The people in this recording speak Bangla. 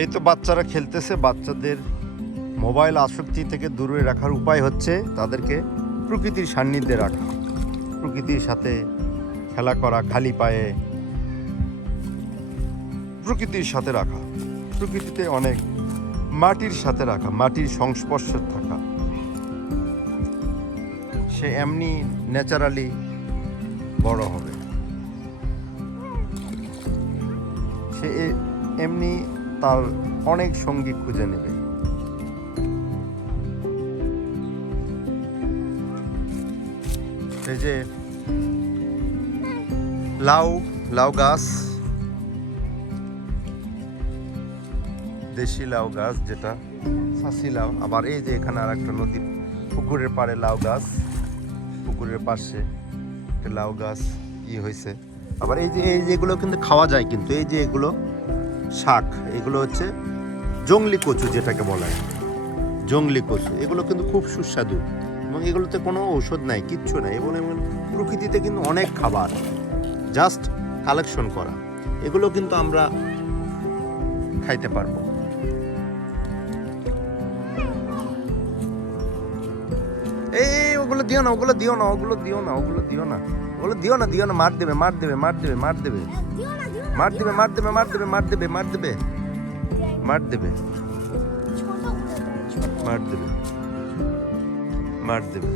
এই তো বাচ্চারা খেলতেছে। বাচ্চাদের মোবাইল আসক্তি থেকে দূরে রাখার উপায় হচ্ছে তাদেরকে প্রকৃতির সান্নিধ্যে রাখা, প্রকৃতির সাথে খেলা করা, খালি পায়ে প্রকৃতির সাথে রাখা, প্রকৃতিতে অনেক মাটির সাথে রাখা, মাটির সংস্পর্শে থাকা। সে এমনি ন্যাচারালি বড় হবে, সে এমনি তার অনেক সঙ্গী খুঁজে নেবে। এই যে লাউ গাছ, দেশি লাউ গাছ যেটা চাষি লাউ। আবার এই যে এখানে আর একটা নদী, পুকুরের পাড়ে লাউ গাছ, পুকুরের পাশে একটা লাউ গাছ হয়েছে। আবার এই যেগুলো কিন্তু খাওয়া যায়, কিন্তু এই যে এগুলো শাক, এগুলো হচ্ছে জংলি কচু যেটাকে বলা হয়, জংলি কচু। এগুলো কিন্তু খুব সুস্বাদু এবং এগুলোতে কোনো ঔষধ নাই, কিচ্ছু নাই। এবং প্রকৃতিতে কিন্তু অনেক খাবার জাস্ট কালেকশন করা, এগুলো কিন্তু আমরা খাইতে পারবো। এই ওগুলো দিও না, ওগুলো দিও না, ওগুলো দিও না, ওগুলো দিও না, ওগুলো দিও না, দিও না, মার দেবে, মার দেবে, মার দেবে, মার দেবে, মার দেবে, মার দেবে, মার দেবে, মার দেবে, মার দেবে, মার দেবে, মার দেবে, মার দেবে।